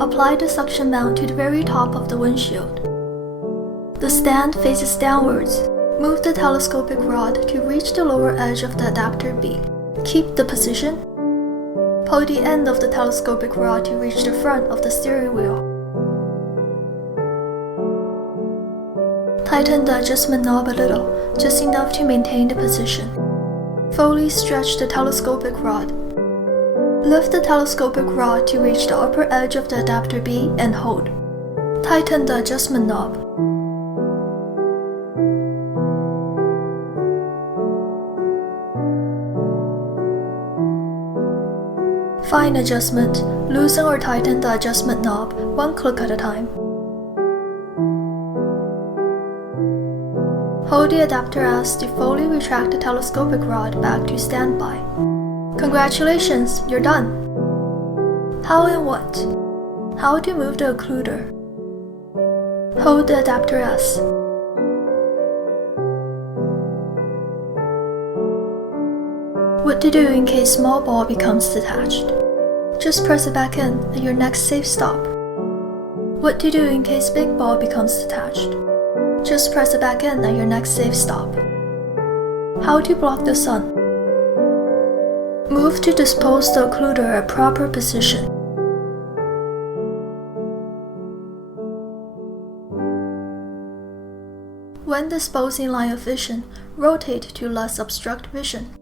Apply the suction mount to the very top of the windshield. The stand faces downwards. Move the telescopic rod to reach the lower edge of the adapter B. Keep the position. Pull the end of the telescopic rod to reach the front of the steering wheel. Tighten the adjustment knob a little, just enough to maintain the position. Fully stretch the telescopic rod. Lift the telescopic rod to reach the upper edge of the adapter B and hold. Tighten the adjustment knob. Fine adjustment. Loosen or tighten the adjustment knob one click at a time. Hold the adapter S to fully retract the telescopic rod back to standby. Congratulations, you're done! How and what? How to move the occluder. Hold the adapter S. What to do in case small ball becomes detached. Just press it back in at your next safe stop. What to do in case big ball becomes detached. Just press it back in at your next safe stop. How to block the sun. Move to dispose the occluder at proper position. When disposing line of vision, rotate to less obstruct vision.